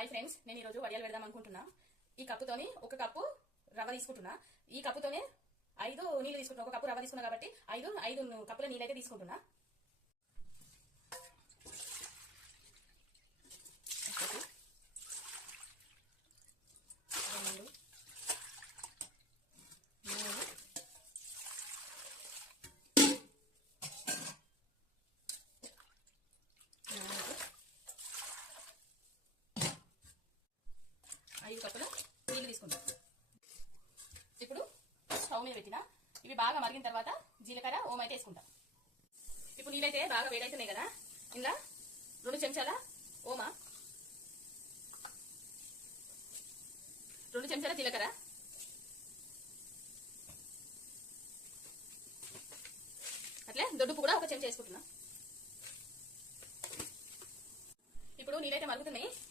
Hi friends, నేను ఈరోజు వడియాలు పెడదాం అనుకుంటున్నా. ఈ కప్పుతోని ఒక కప్పు రవ్వ తీసుకుంటున్నా. ఈ కప్పుతోనే 5 నీళ్ళు తీసుకుంటున్నా. ఒక కప్పు రవ్వ తీసుకున్నా కాబట్టి 5 కప్పుల నీళ్ళు అయితే తీసుకుంటున్నా. ఐదు కప్పుల నీళ్ళు తీసుకుంటాం. ఇప్పుడు స్టవ్ మీద పెట్టిన ఇవి బాగా మరిగిన తర్వాత జీలకర్ర ఓమ అయితే వేసుకుంటాం. ఇప్పుడు నీళ్ళైతే బాగా వేడైతున్నాయి కదా, ఇలా 2 చెంచాల ఓమ, 2 చెంచాల జీలకర్ర, అట్లే దొడ్డుపు కూడా 1 చెంచా వేసుకుంటున్నా. ఇప్పుడు నీళ్ళైతే మరుగుతున్నాయి.